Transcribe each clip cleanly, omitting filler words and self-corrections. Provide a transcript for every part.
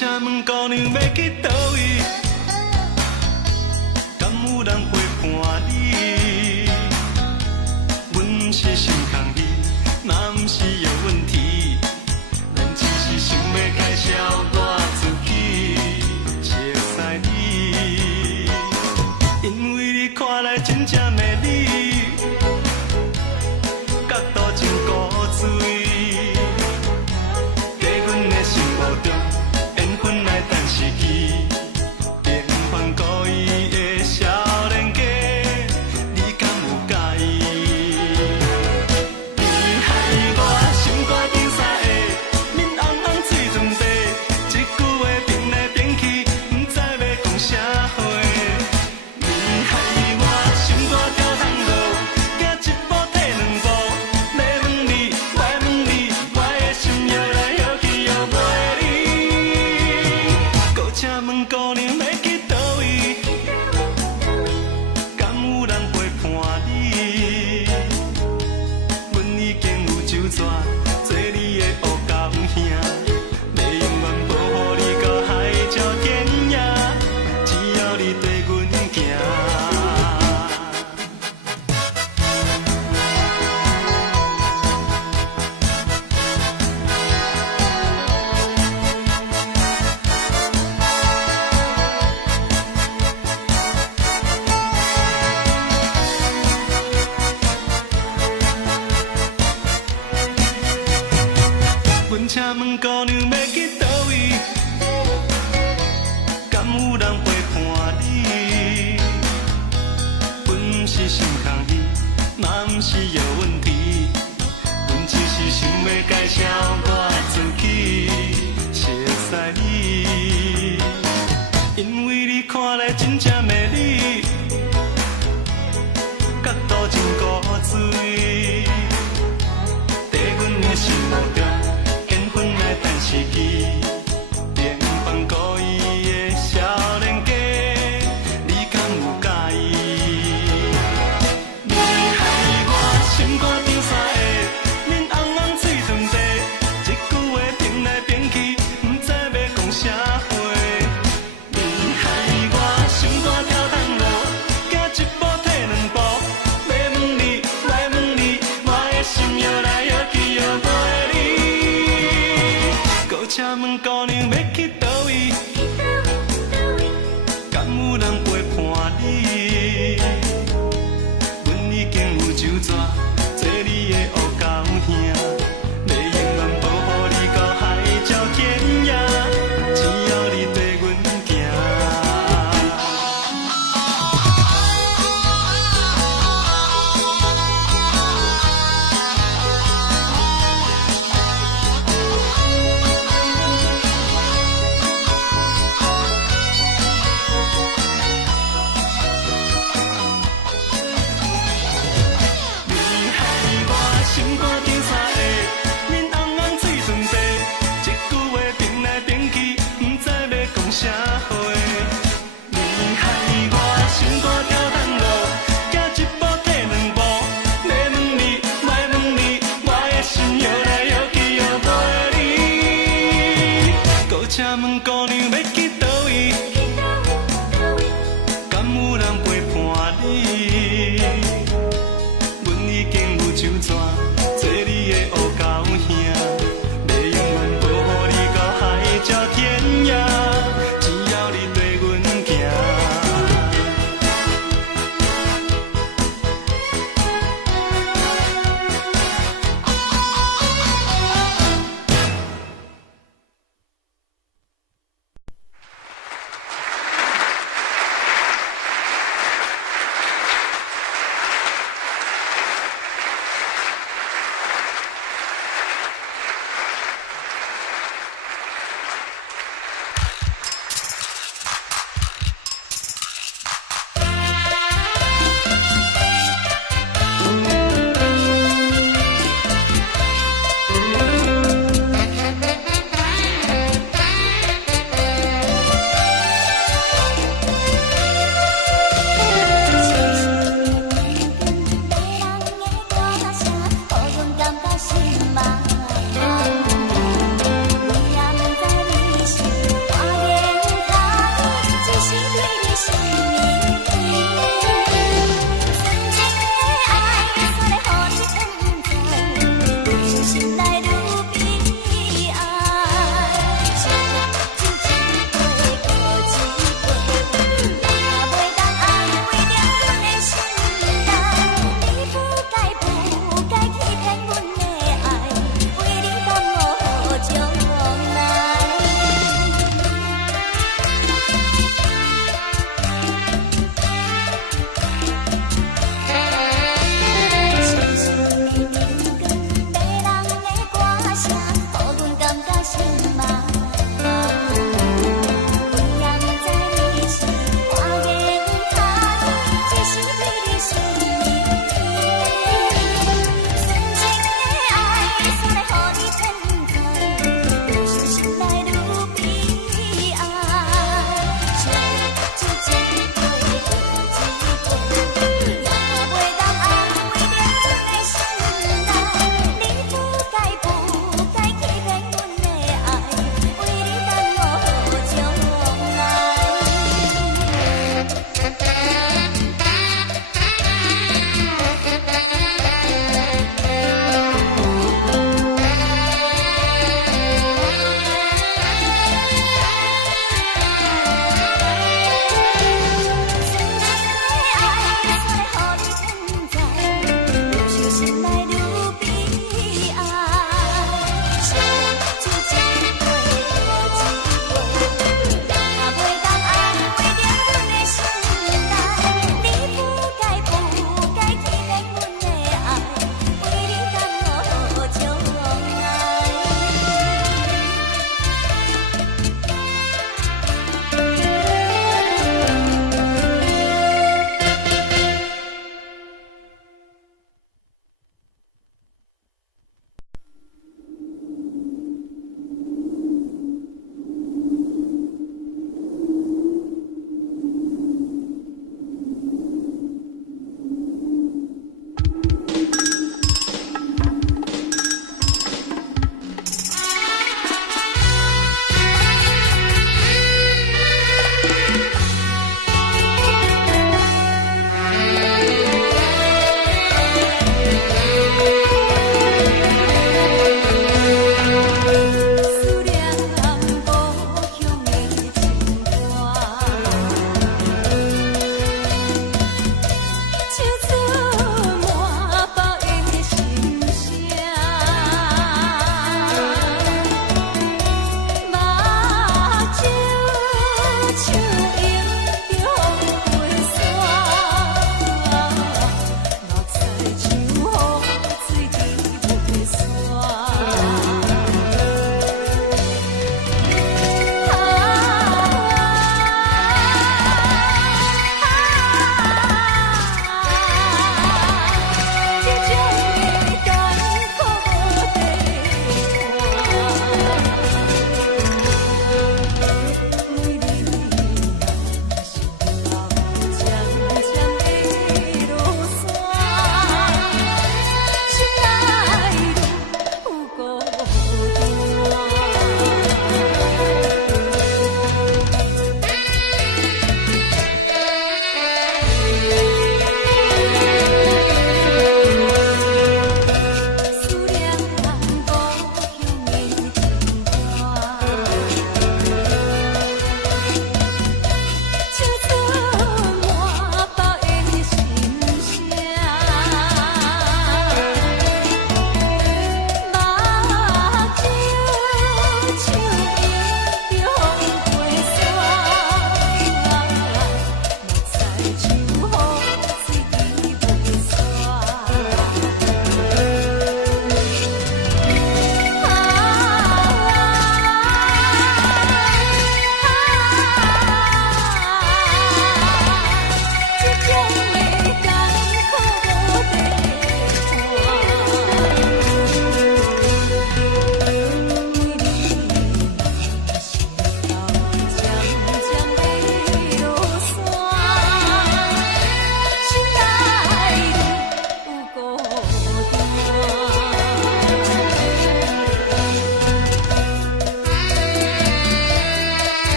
车问姑娘要去倒位，敢有人陪伴你？阮是心空意，嘛毋是有问题，咱只是想要介绍我自己，熟悉你，因为你看来真正美丽，角度真古锥。 请问姑娘要去倒位？敢有人陪伴你？阮是心空意，嘛毋是有问题。阮只是想要介绍我自己，熟悉你，因为你看来真正美丽，角度真古锥，在阮的心目中。 等时机。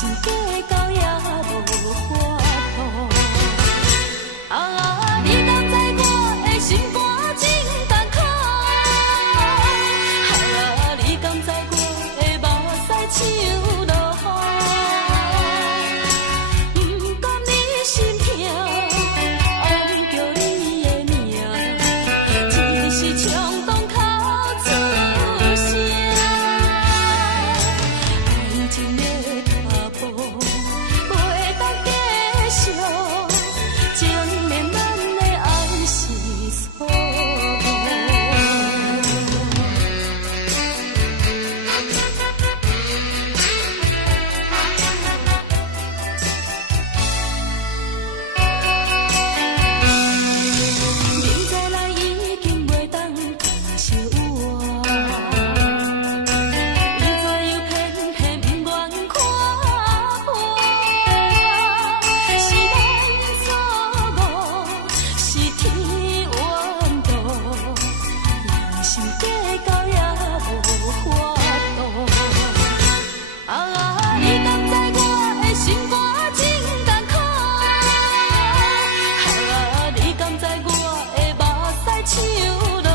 心计较也无法度。啊，你敢知我的心肝真艰苦？啊，你敢知我的目屎像落雨？不甘你心痛，昂叫你的名，只是冲动口出声。爱情的脚步袂当继续，前面咱的爱是错误。现在咱已经袂当继续活，你怎又偏偏不愿看破？是咱错误，是天怨妒，人心计较也无法度。啊，你敢知我的心肝真艰苦？啊，你敢知我的目屎像落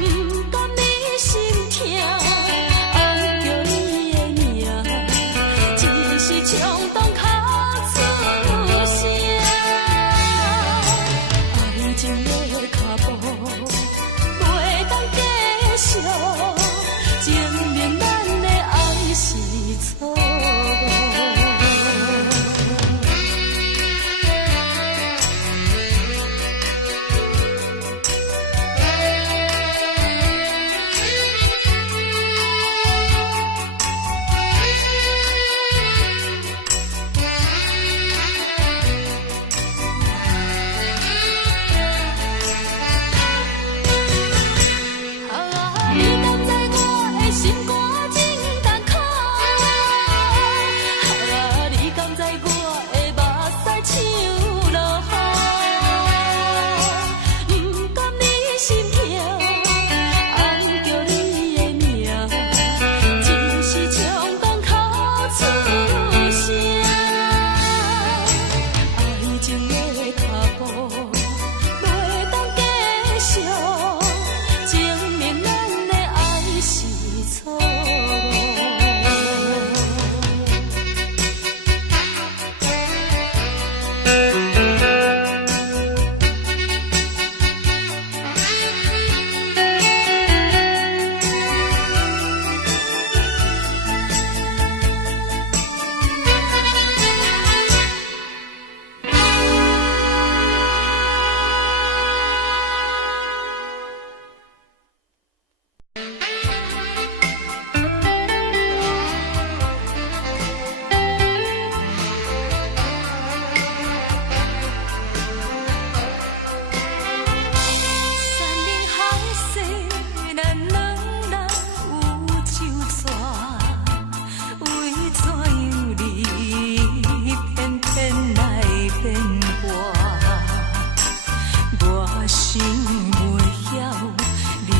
雨？不甘你心痛，昂叫你的名，只是冲动口出声。爱情的脚步袂当继续，证明咱的爱是错误。啊，你敢知我的心肝真艰苦？啊，你敢知我的目屎像落雨？不甘你心痛，昂叫你的名，只是冲动口出声。爱情的脚步袂当继续，证明咱的爱是错误。山明海誓，咱两人有纠缠，为怎样你偏偏来变我？我想袂晓，你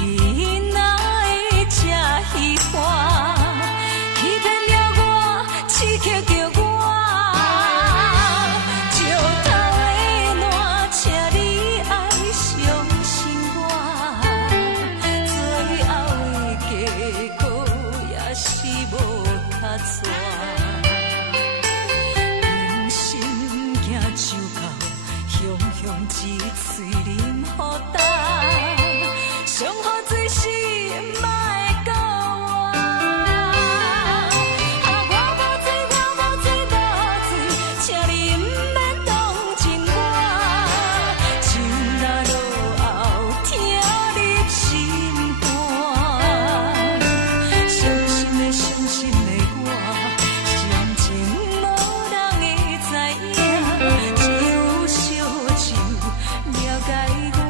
哪会这喜欢？欺骗了我，刺激着我。石头的烂，请你爱相信我，最后的结果也是无他错。人心行就到，雄雄一嘴啉予干，上好水是莫会到我。啊，我无醉，我无醉，无醉，请你毋免同情我。情若落后，听入心肝。伤心的，伤心的我，心情无人会知影，只有烧酒了解我。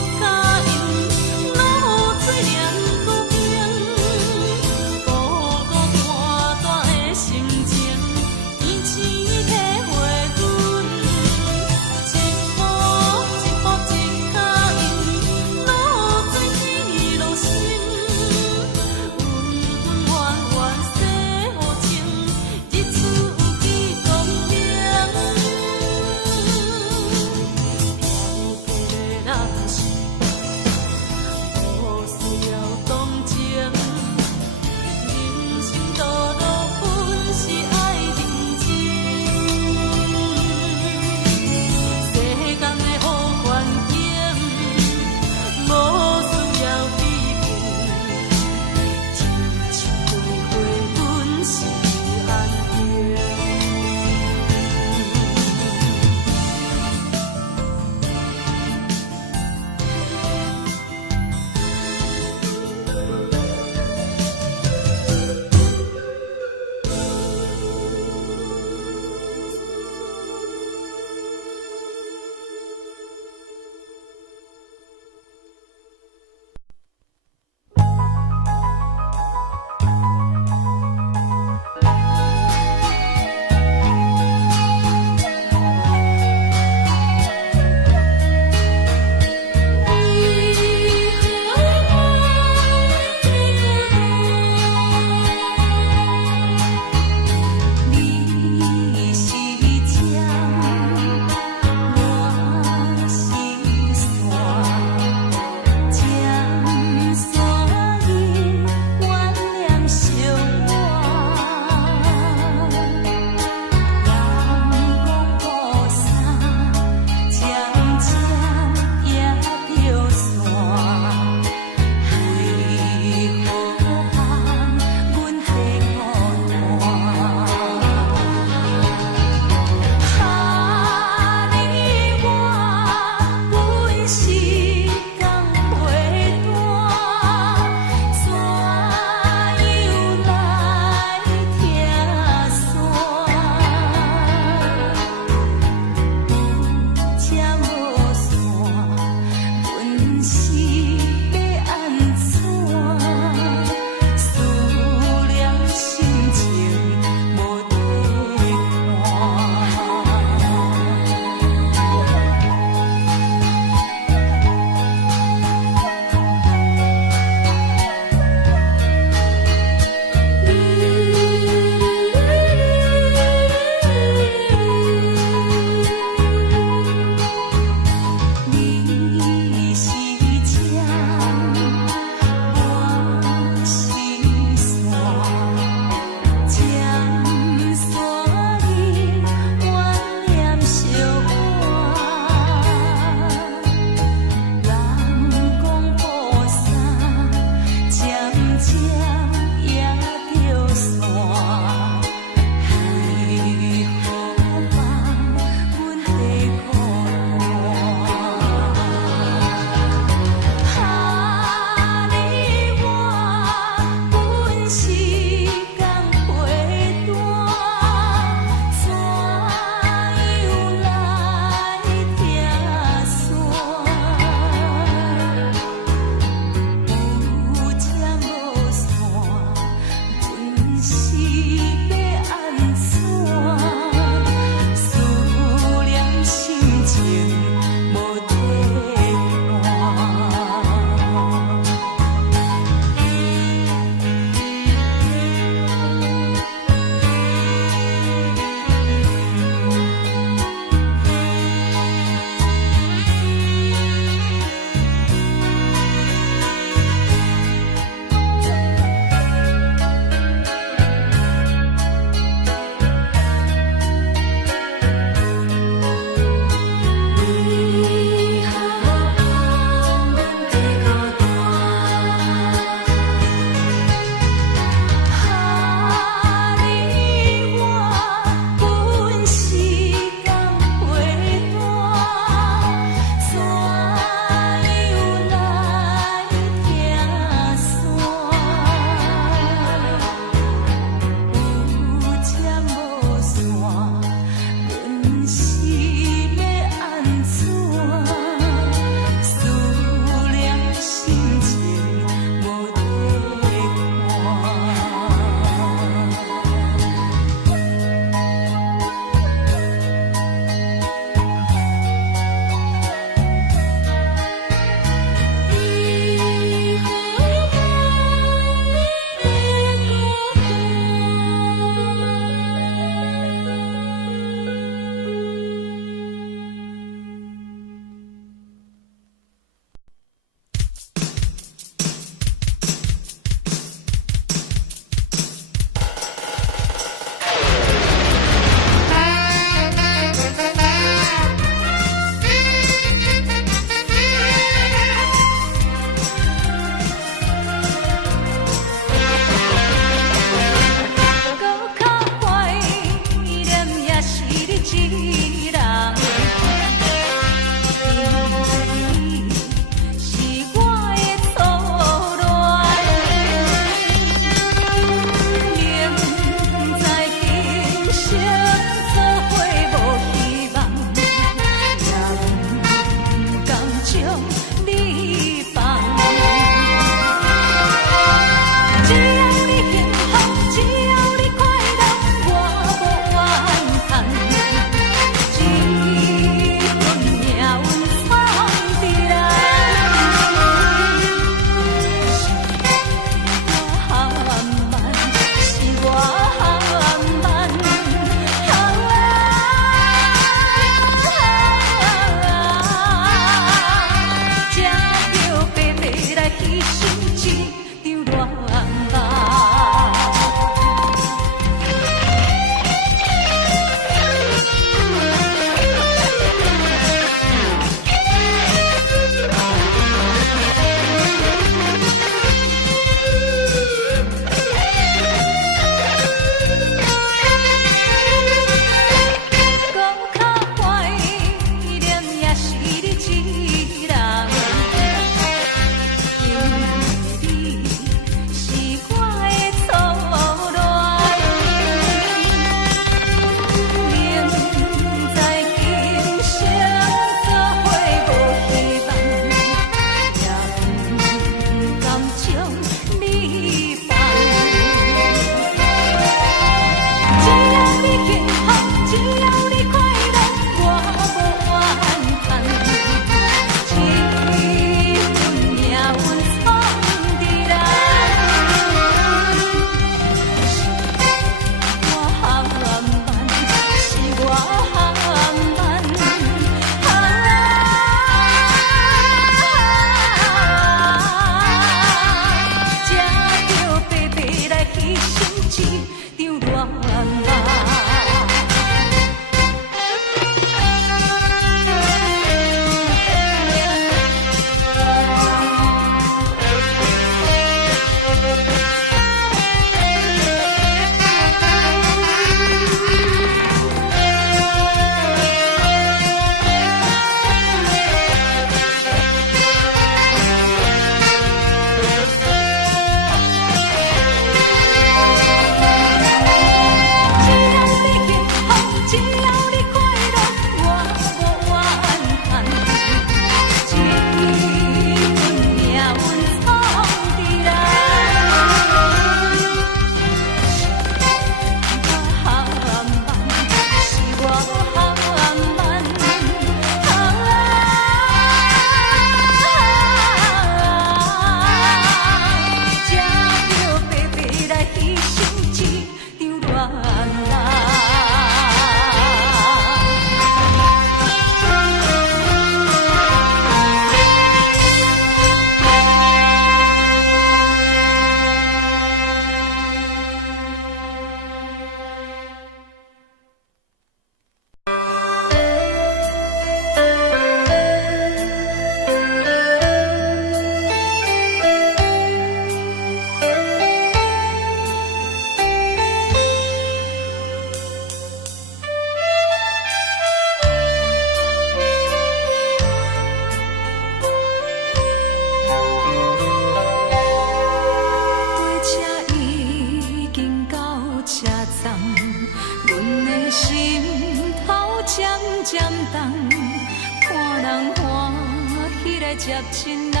接亲人，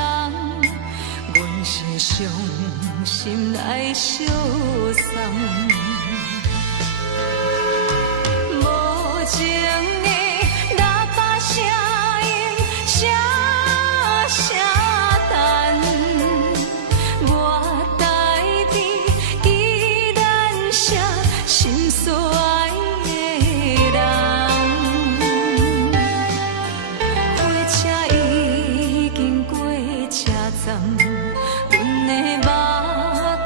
阮是伤心爱相送。无情的喇叭声音，声声等，我台边依然写心所爱的人。火车已经过车站，阮的目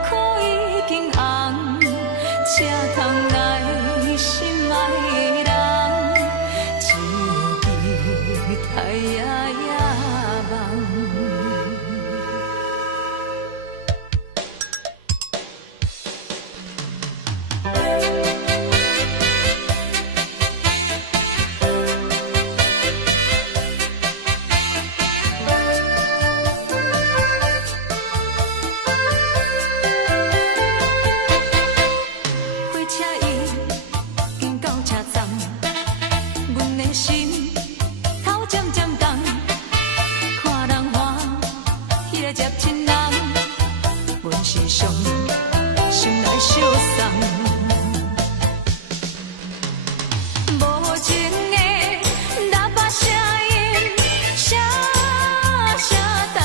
眶已经红，车窗内心爱的人，只记太夜夜梦。火车已经到车站，阮的心头渐渐重，看人欢喜来接亲人，阮是伤心来相送。无情的喇叭声音，声声等，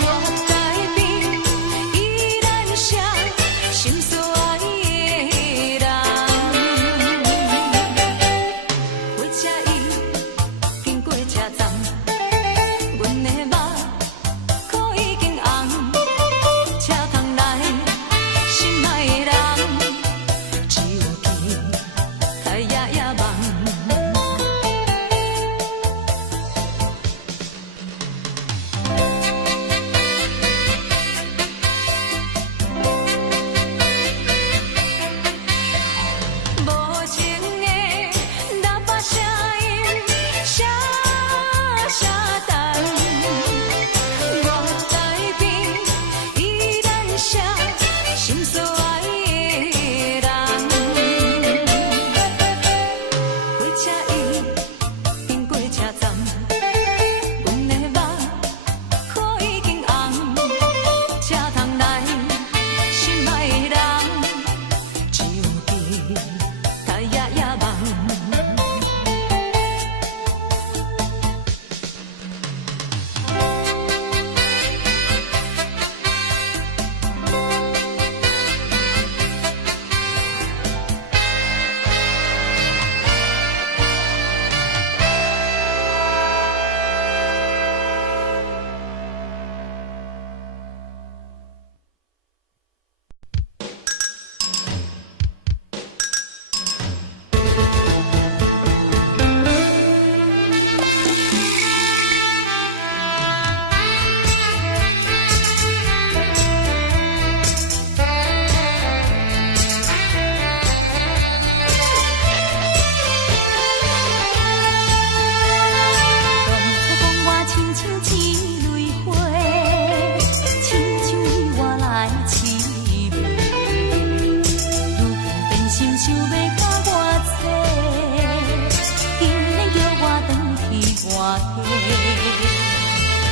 我台边依然写心所爱的人。火车已经过车站，阮的目眶已经红，车窗内心爱的人，只有记在夜夜梦。无情的喇叭声音，声声等，我台边依然写心所爱的人。火车已经过车站，阮的目眶已经红，车窗内心爱的人，只有记在夜夜梦。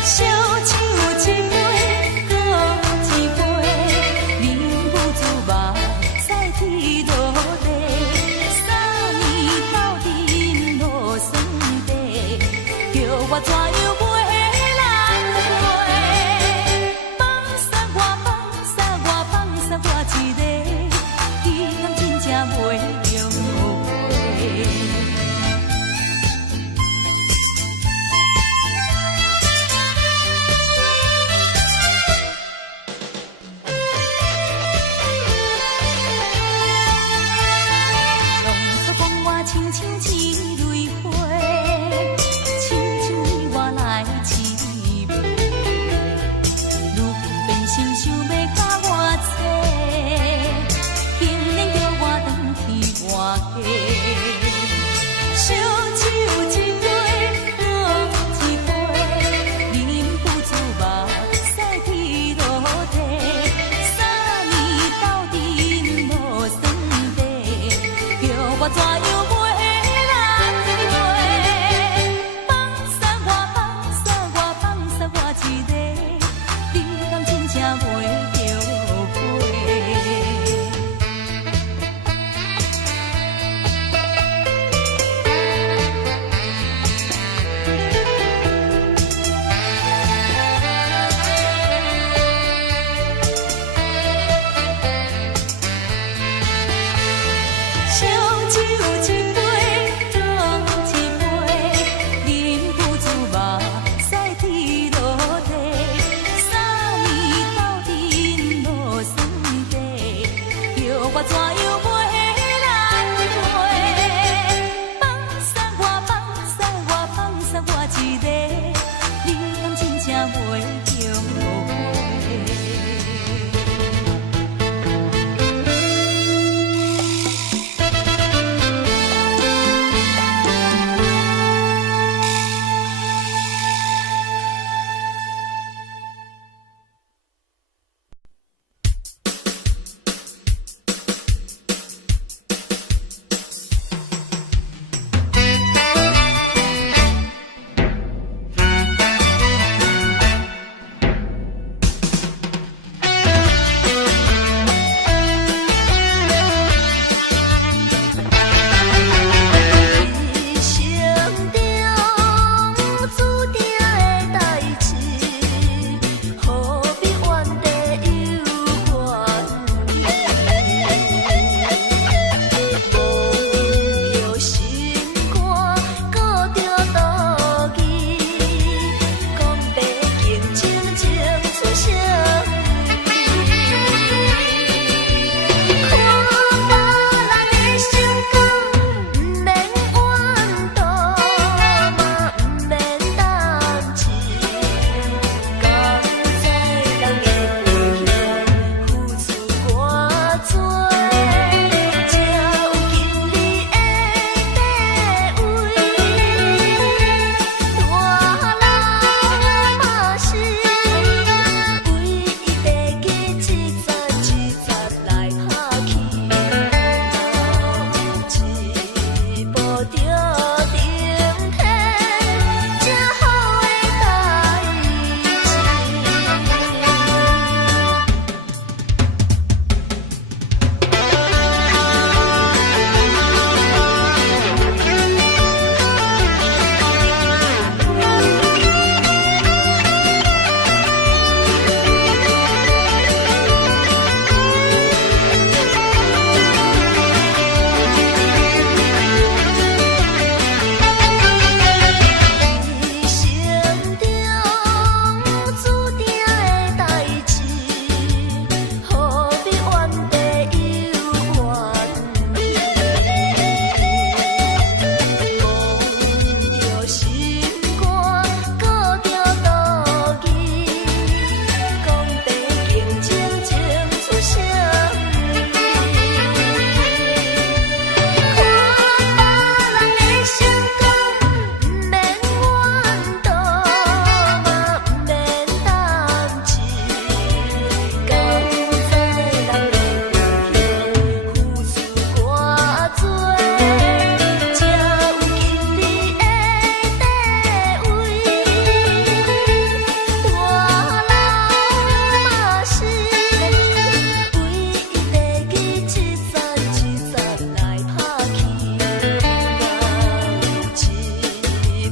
烧酒一杯，搁一杯，饮不住目屎滴落地。3年斗阵落酸地，叫我怎样袂人陪？放杀我，放杀我，放杀我一个，遗憾真正袂用回。亲像一蕊花，亲像我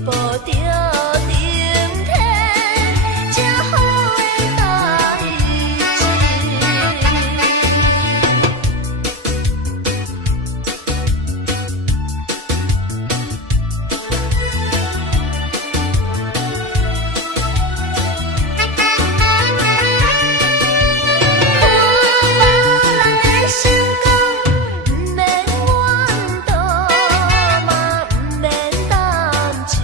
步着顶天，这好的代志。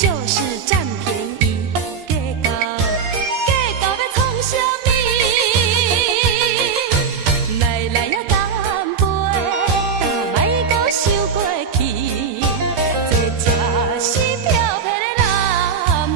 就是占便宜，计较要创啥物？来来啊，干杯，莫搁想过去，这才是漂泊的男儿。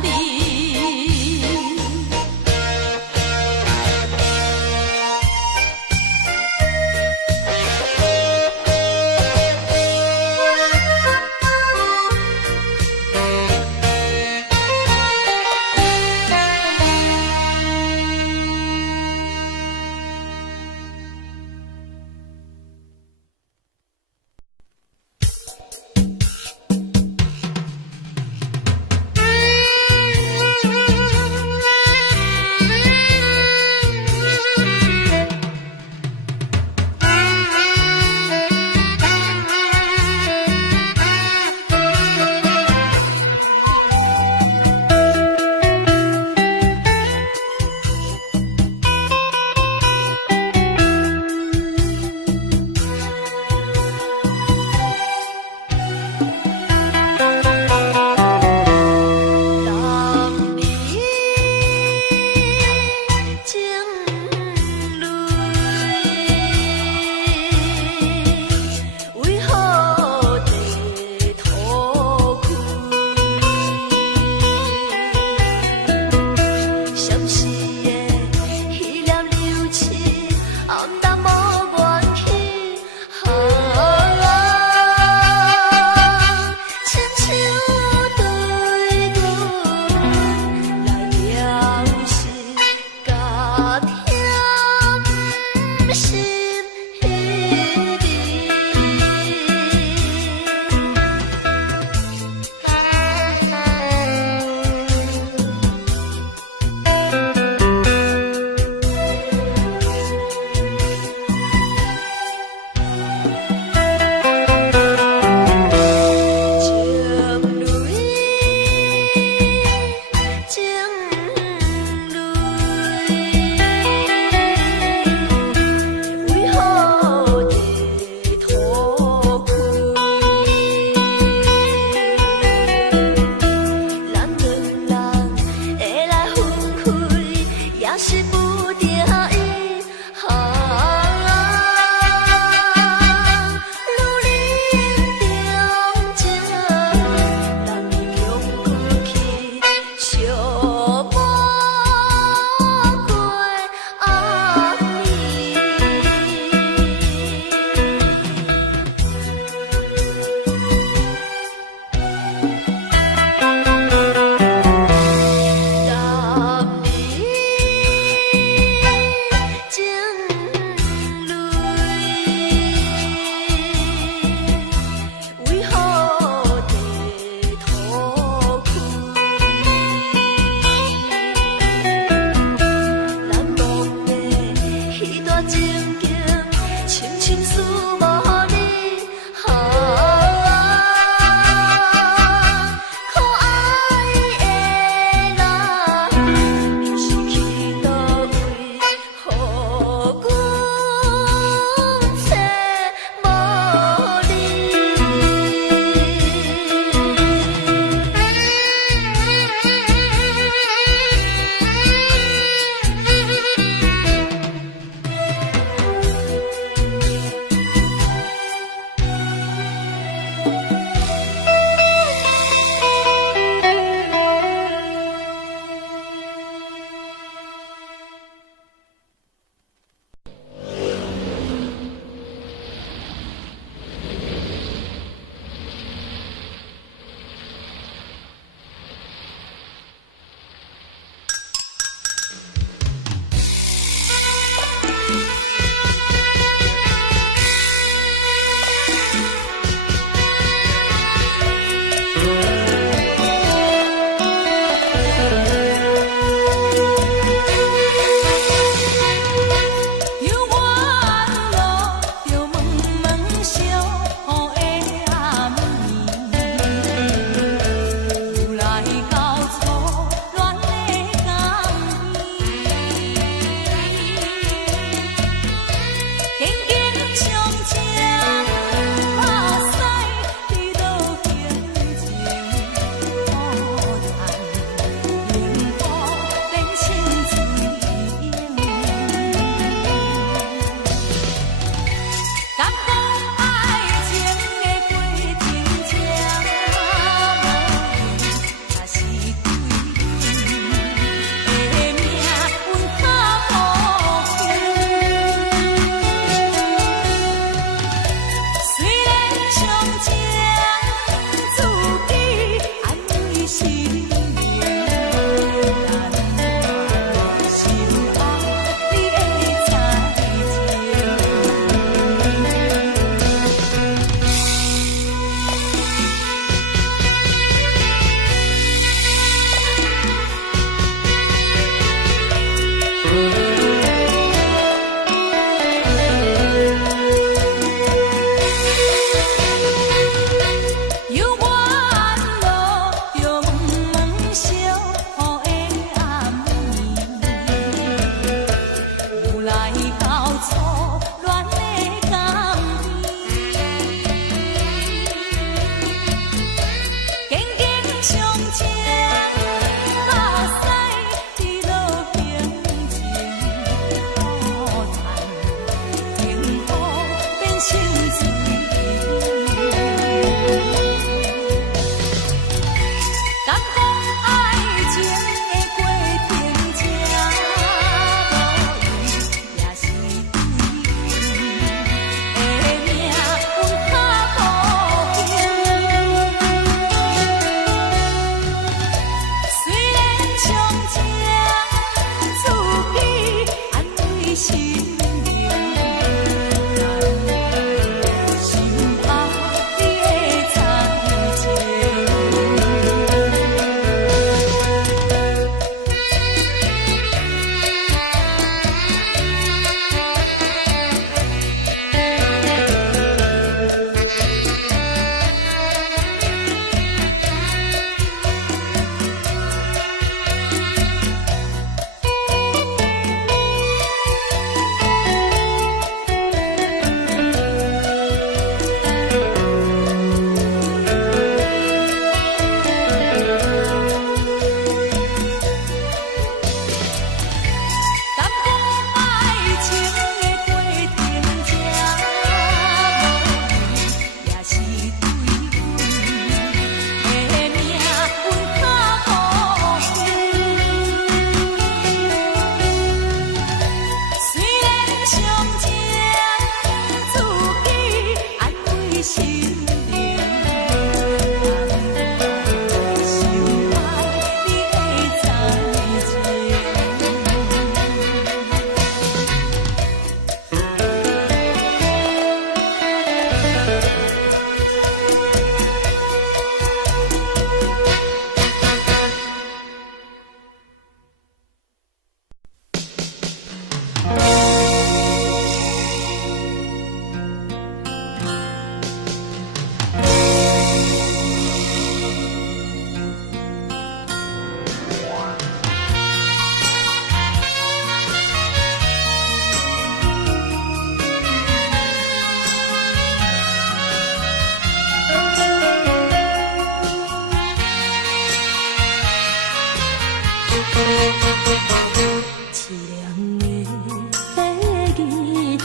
吉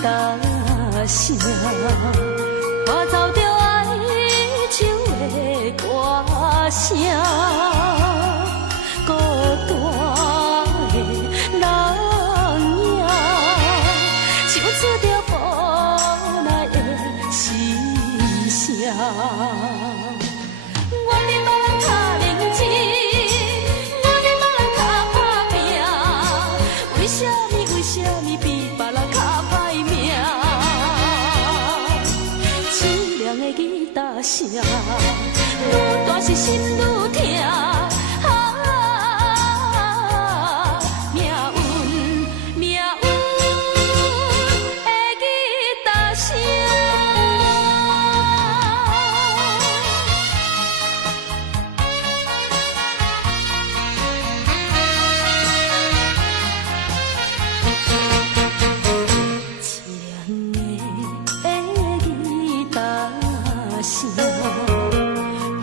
他声，伴奏着哀唱的歌声，孤单的人影，唱出着无奈的心声。我的目较认真，我的目较打拼，为什么比别人较歹命？凄凉的吉他声，愈大是心愈痛。命运，命运的吉他声。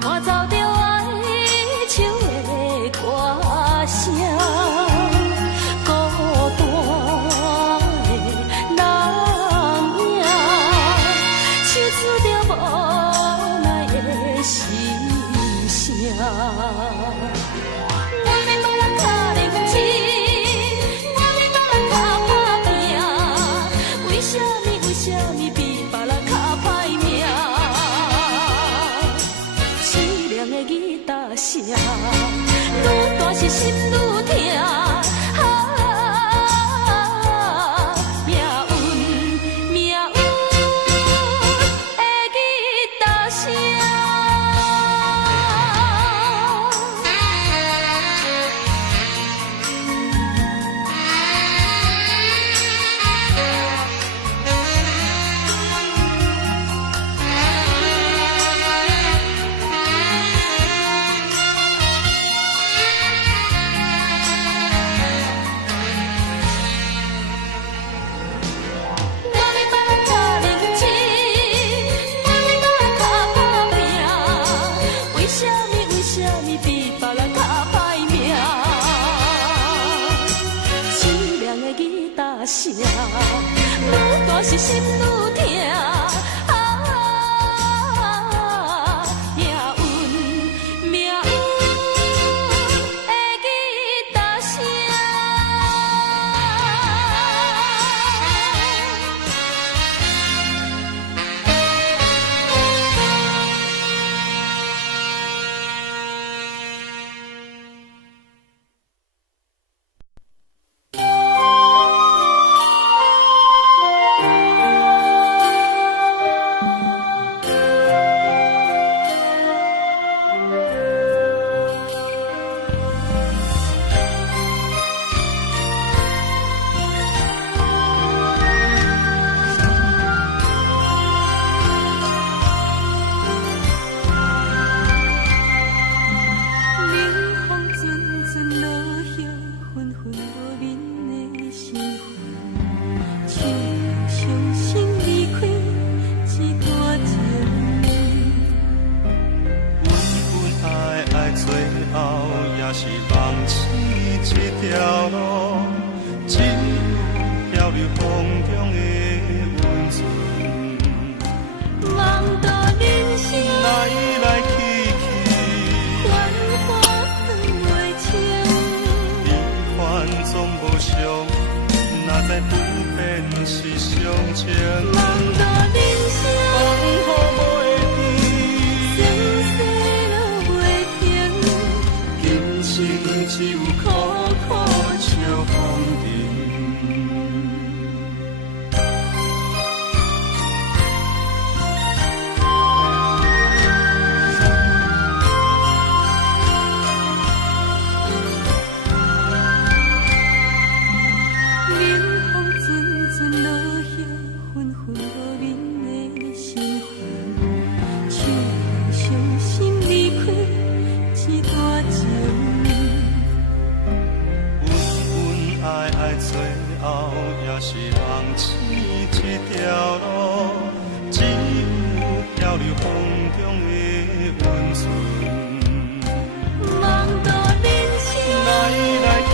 伴奏着哀唱的歌声，孤单的人影，唱出着无奈的心声。我的目较认真，我的目较打拼，为什么比别人较歹命？凄凉的吉他声，愈大是心愈痛。命运，命运的吉他声。声，愈大是心愈痛。命运，命运的吉他声。也是放弃这条路，只有漂流风中的温存。梦到人生来来去去，繁华算袂清。悲欢总无常，哪知不变是伤情。梦到人生风雨袂停，生死路袂停。人生只有苦苦笑风尘。最后也是放弃这条路，只有漂流风中的温存。梦到人生来来去。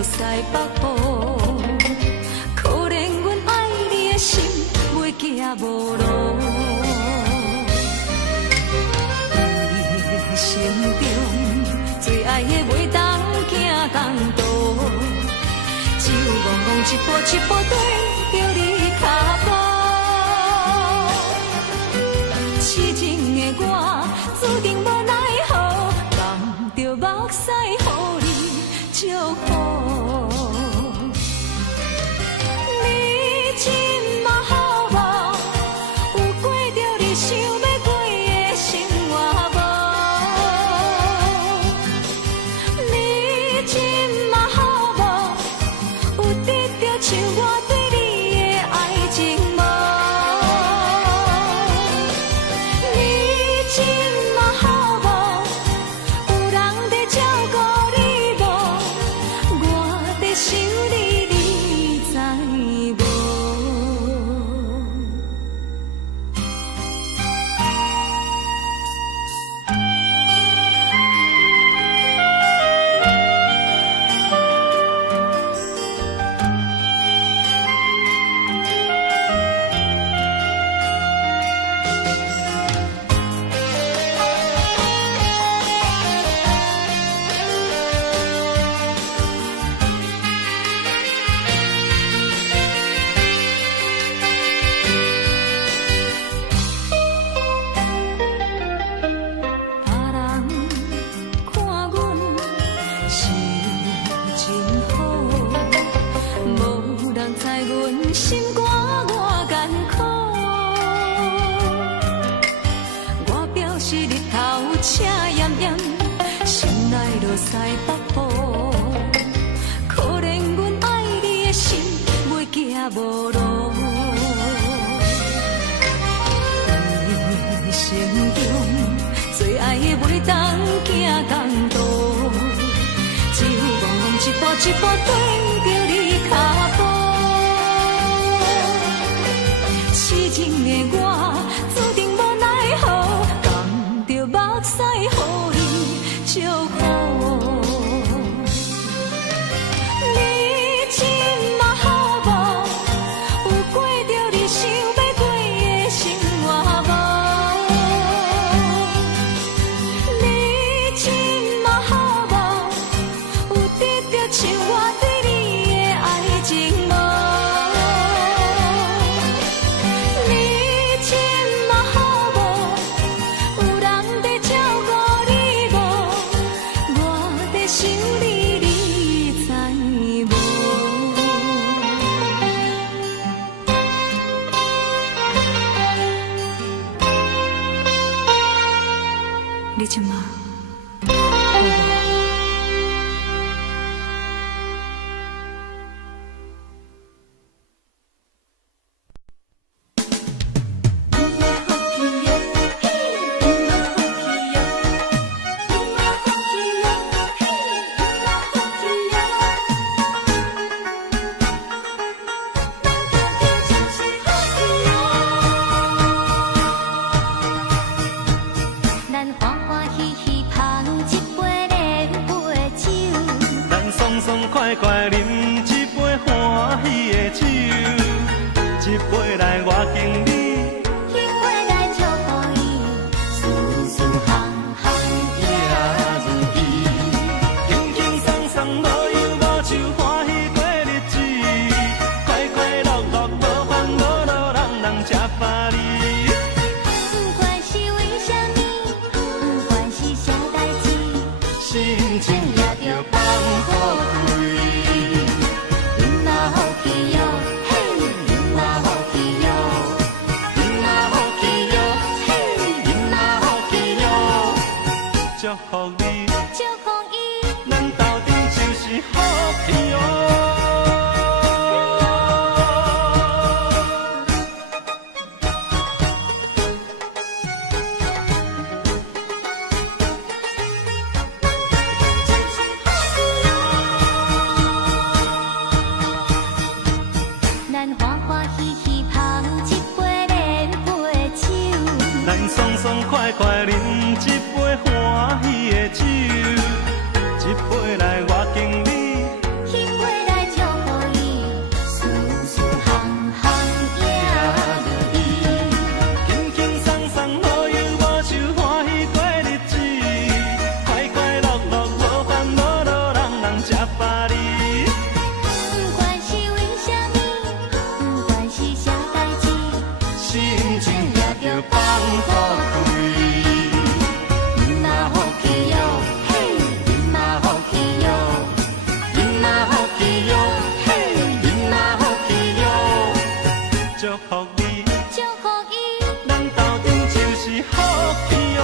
西北部，可怜阮爱你的心袂行无路。你心中最爱的袂当行公道，只有戆戆一步一步跟着你脚步。痴情的我注定无奈何，放着目屎予你祝福。西北部，可怜阮爱你的心袂行无路。你心中最爱的袂当行公道，只有戆戆一步一步跟着你脚步。痴情的我注定无奈何，含着目屎予你祝福。想你，爽爽快快饮一杯欢喜的酒，一杯来我敬你，迄杯来祝福伊，顺顺行行也如意。轻轻松松无忧无愁，欢喜过日子，快快乐乐无烦无恼，人人吃饱哩。不管是为什么，不管是啥代志，心情也着放好开。因若好气哟，嘿，因若好气哟，因若好气哟，嘿，因若好气哟，祝福你，祝福伊，咱斗阵就是好气哦。咱欢欢喜喜捧一杯连杯酒，咱爽爽快快饮一杯欢喜的酒，一杯来我敬你，迄杯来祝福伊，顺顺行行也如意。轻轻松松无忧无愁，欢喜过日子，快快乐乐无烦无恼，人人吃饱哩。不管是为什么，不管是啥代志，心情也着放好开。因若好气哟，嘿，因若好气哟，因若好气哟，嘿，因若好气哟，祝福你，祝福伊，咱斗阵就是好气哦。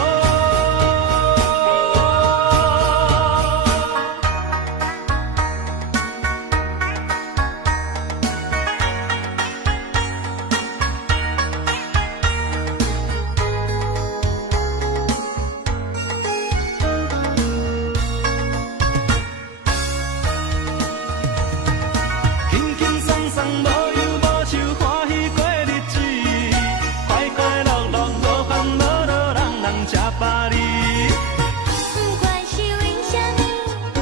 轻轻松松无忧无愁，欢喜过日子，快快乐乐无烦无恼，人人吃饱哩。不管是为什么，不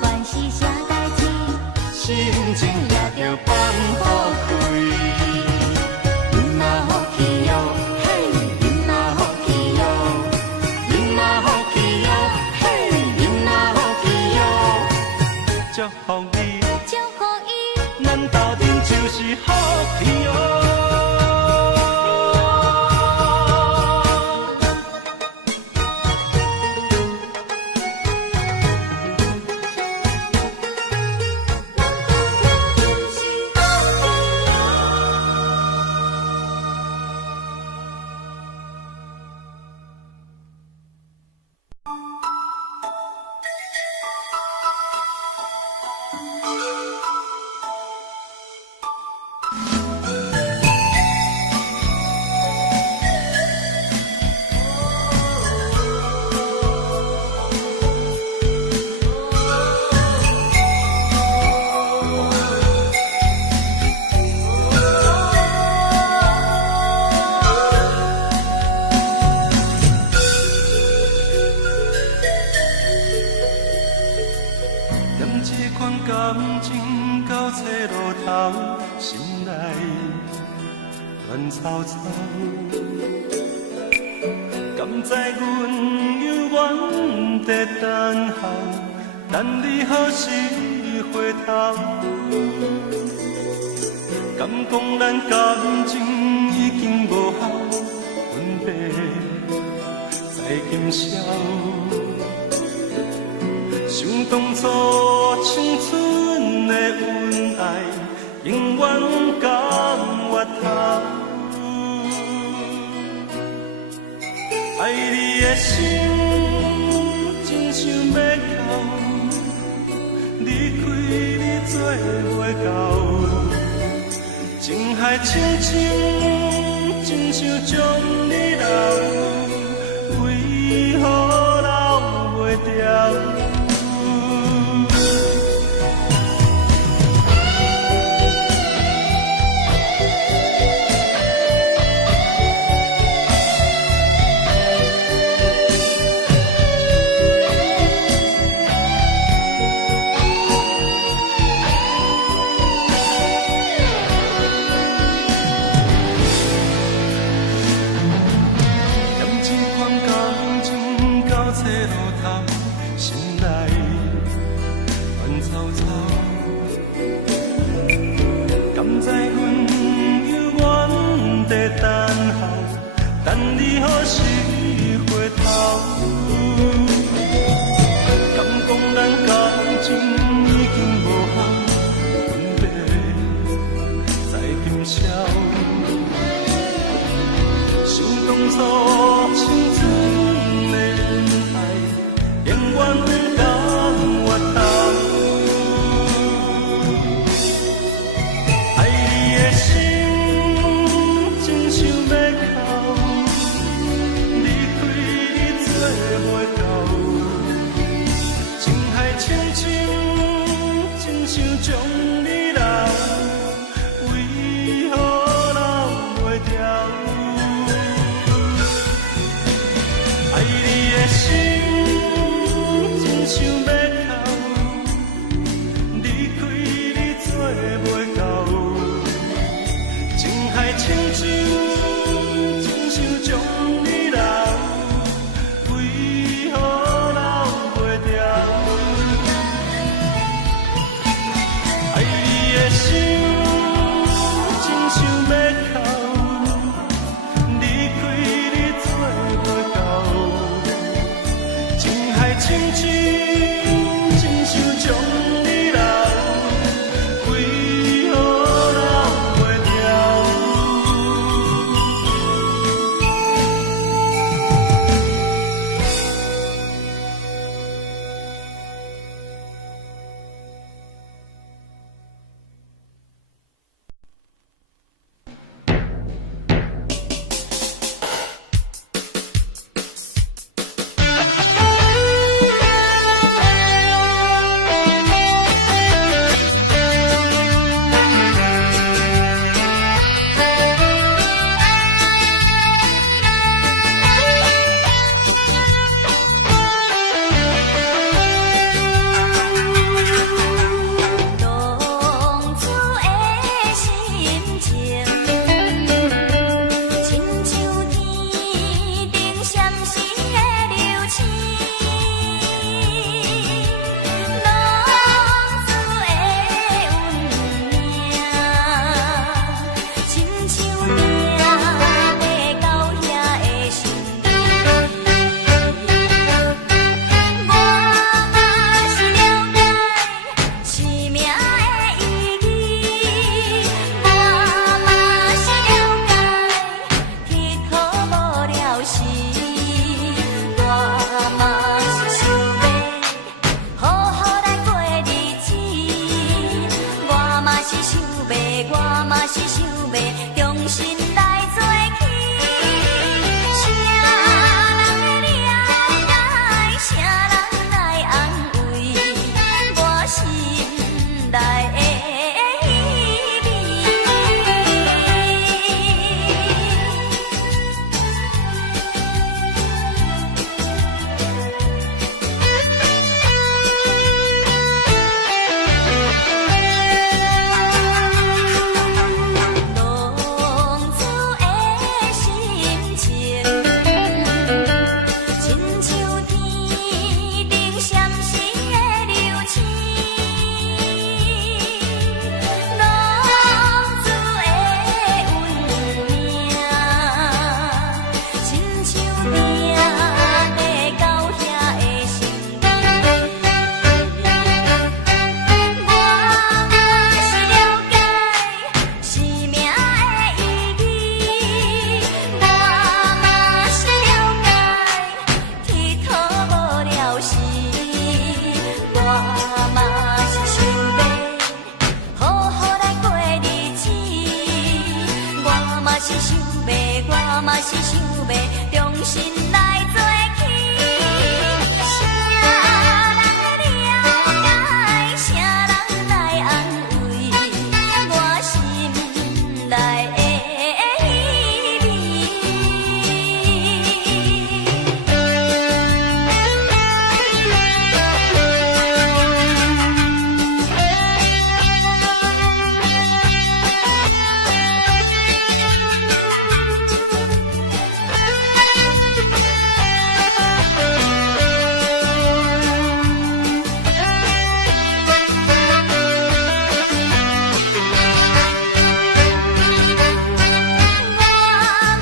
管是啥代志，心情也着放好开。因若好气哟，嘿，因若好气哟，因若好气哟，嘿，因若好气哟，祝福你，祝福伊，咱斗阵就是好气哦。念这款感情到这路头，心内乱糟糟。甘知阮犹原在等候，等你何时回头？敢讲咱感情已经无效，分别在今宵。想当初青春的恩爱，永远讲越头。爱你的心真想要哭，离开你做袂到。情海深深，真想将你留，为何留袂掉？我嘛是想要重新来做起。啥人会了解，啥人来安慰我心内的意味。浪子的心情，亲像天顶闪烁的流星。浪子的运命，亲像定在高遐的心间。我嘛是了解生命的意义，我嘛是了解天土无聊时，我嘛是想要好好来过日子，我嘛是想要，我嘛是想要重新来做起。啥人会了解，啥人来安慰我心内的意味。我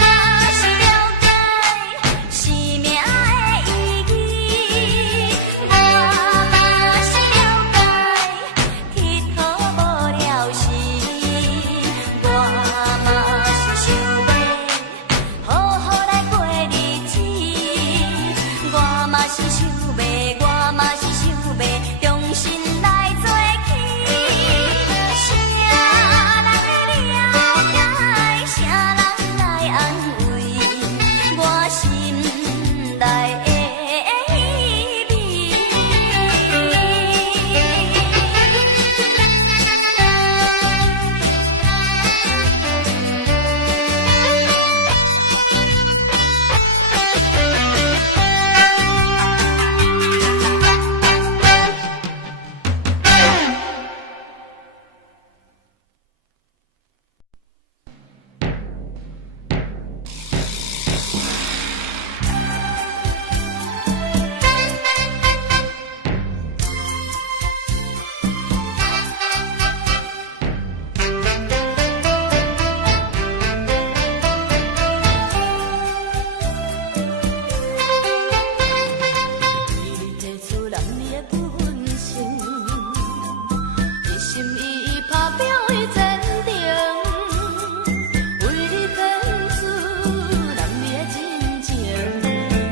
嘛是了解生命的意义，我嘛是了解天土无聊时，我嘛是想要好好来过日子，我嘛是想要，我嘛是想要重新来做起。啥人会了解，啥人来安慰我心内的意味。你提出男儿的本性，一心一意打拼为前程，为你献出男儿的真情，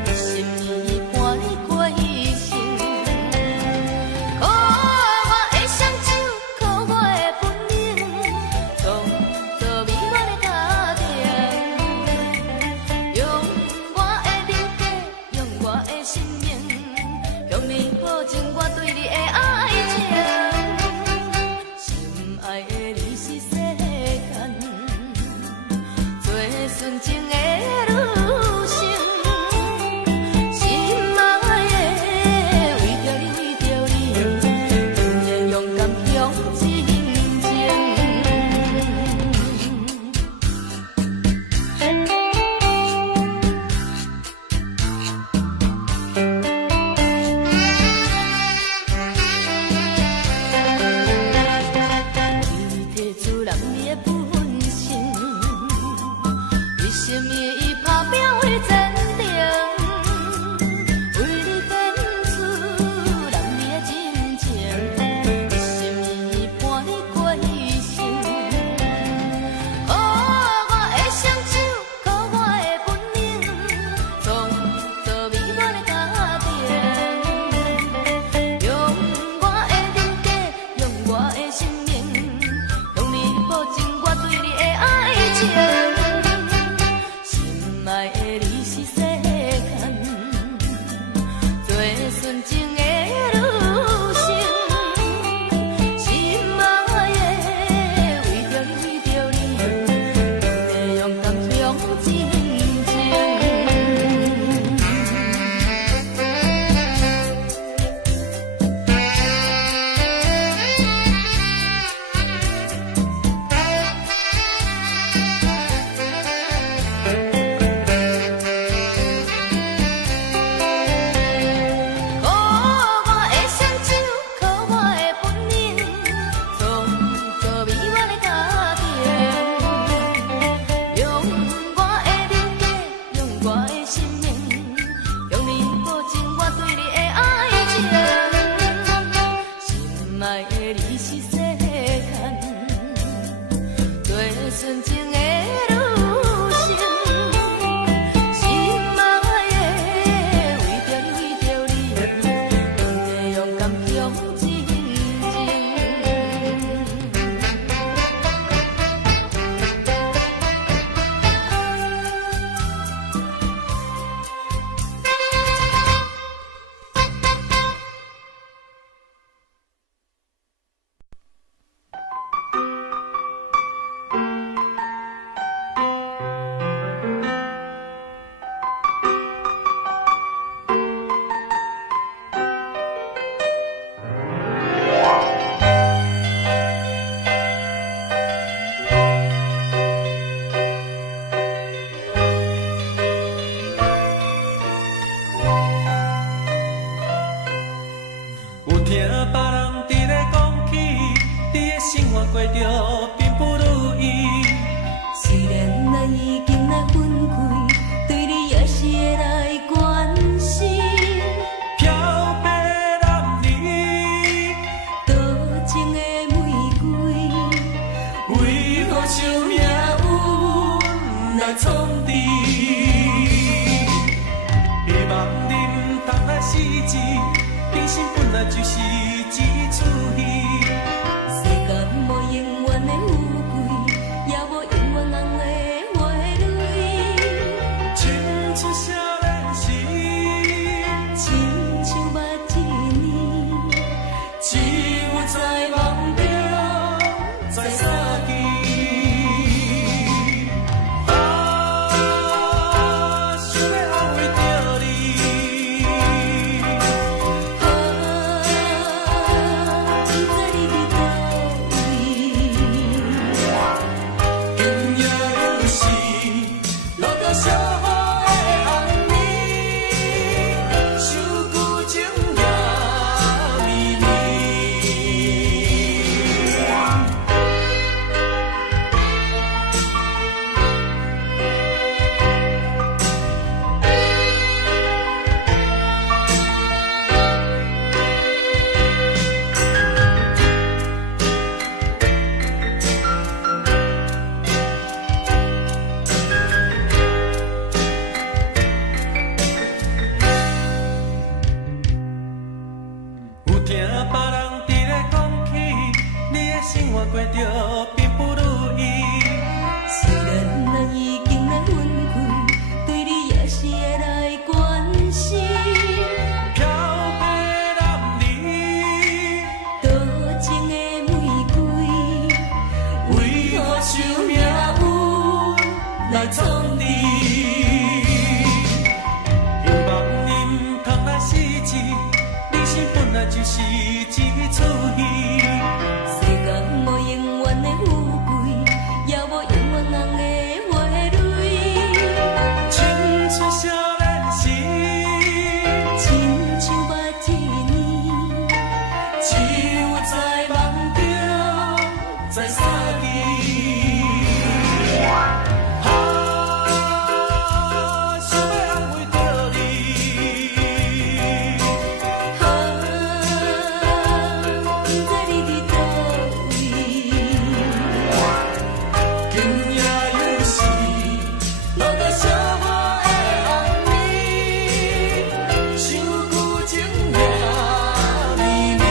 一心一意伴你过一生。靠我的双手，靠我的本领，创造美满的家庭。用我的人格，用我的生命，向你保证我对你的爱情。心爱的你是世间最纯情的女性，心爱的为着你，为着你，愿意勇敢向前进。你提出男儿的本性，一心一意打拼为前程，为你献出男儿的真情，一心一意伴你过一生。靠我的双手，靠我的本领，创造美满的家庭。用我的人格，用我的生命，向你保证纯情的女性，心爱的，为着你，不得勇敢向前进。有听别人伫咧讲起，你的生活过着并不如意。虽然咱已经来分开，对你也是会来关心。漂泊男儿，多情的玫瑰，为何受命运来创治？希望你毋通来失志，人生本来就是一出戏。世间无永远的富贵，也无永远红的花蕊。青春少年时，亲像捌一年，只有在梦中在相见。想要安慰着你，不知你伫倒位。今夜又是落着小雨的暗暝，想旧情也绵绵。有听别人伫咧讲起，你的生活过着并不如意。虽然咱已经来分开，对你也是会来关心。漂泊男儿，多情的玫瑰，为何受命运来创治？希望你毋通来失志，人生本来就是一出戏。世间无永远的富贵，也无永远红的花蕊。青春少年时，亲像捌一年，只有在梦中在相见。想要安慰着你，不知你伫倒位。今夜又是落着小雨的暗暝，想旧情也绵绵。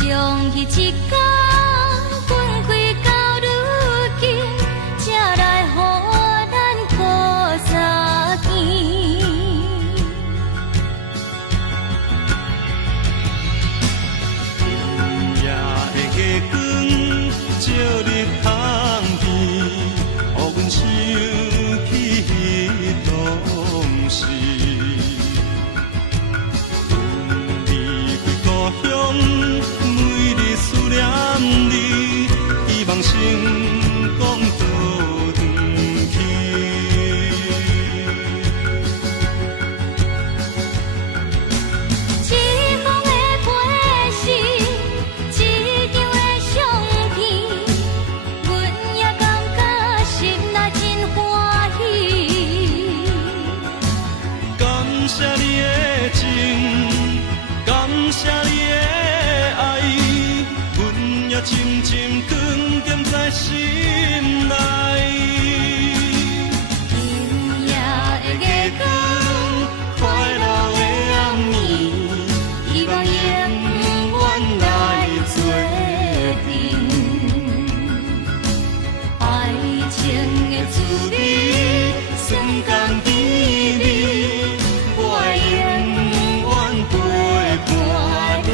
将彼一天分开到如今，才来予咱顾相见。夜的月光照日窗边，予阮想起彼当时。离开故乡，每日思念你，希望成功倒转去。一封的批信，一张的相片，阮也感觉心内真欢喜。感谢你的情，感谢你的爱，阮也深深藏踮在心内。今夜的月光，快乐的暗暝，希望永远来做阵。爱情的滋味，酸甘甜蜜，我会永远陪伴你。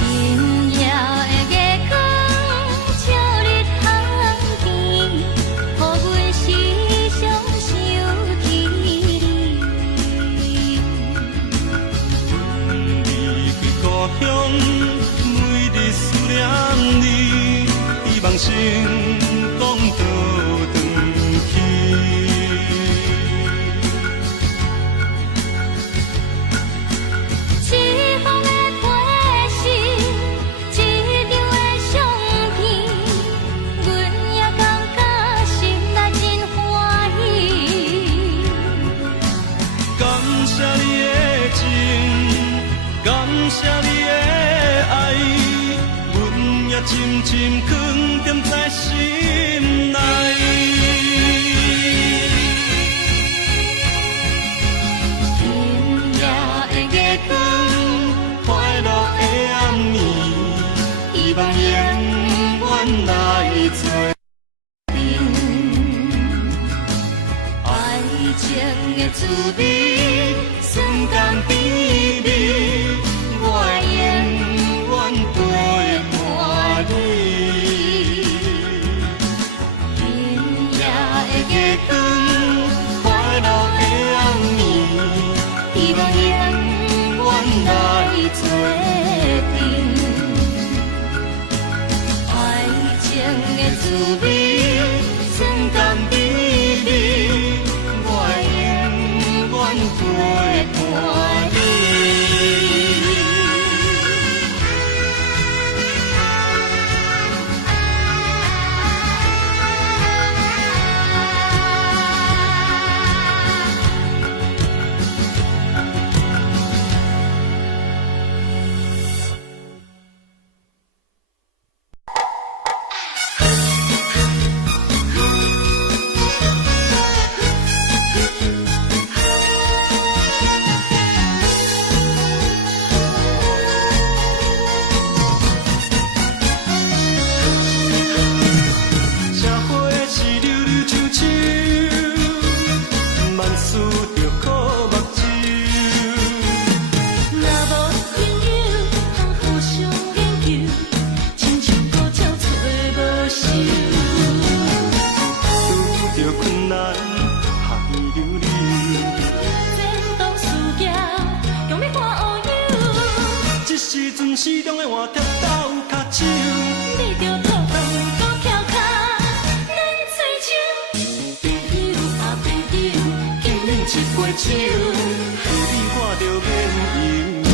今夜的月光照日窗边，予阮时常想起你。离开故乡，每日思念你，希望成功倒转去。一封的批信，一张的相片，阮也感觉心内真欢喜。感谢你的情，感谢你的爱，阮也深深藏踮在心内。今夜的月光，快乐的暗暝，希望永远来做阵。爱情的滋味，酸甘甜蜜，我会永远陪伴你。今夜的月光，快乐的暗暝，希望永远来做阵。爱情的滋味，酸甘甜蜜，我会永远陪伴你。社会是溜溜秋秋，万事着靠目睭。若无朋友通互相研究，亲像古鸟找无收。遇着困难害流流，前途事业强要看乌有，这时阵时常的换贴斗脚手。你着拖动搁翘脚，咱做手。朋友啊朋友，敬恁一杯酒，你我着免忧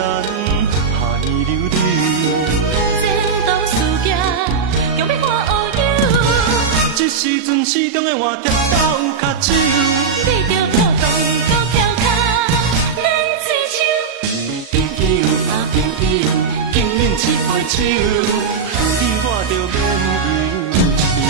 咱海流流。前途事业，强要看乌有。这时阵市中的换店斗脚手，你着跳动到跳脚，咱牵手。朋友啊朋友，敬恁一杯酒，你我着免忧愁。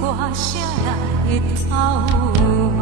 歌声来透望。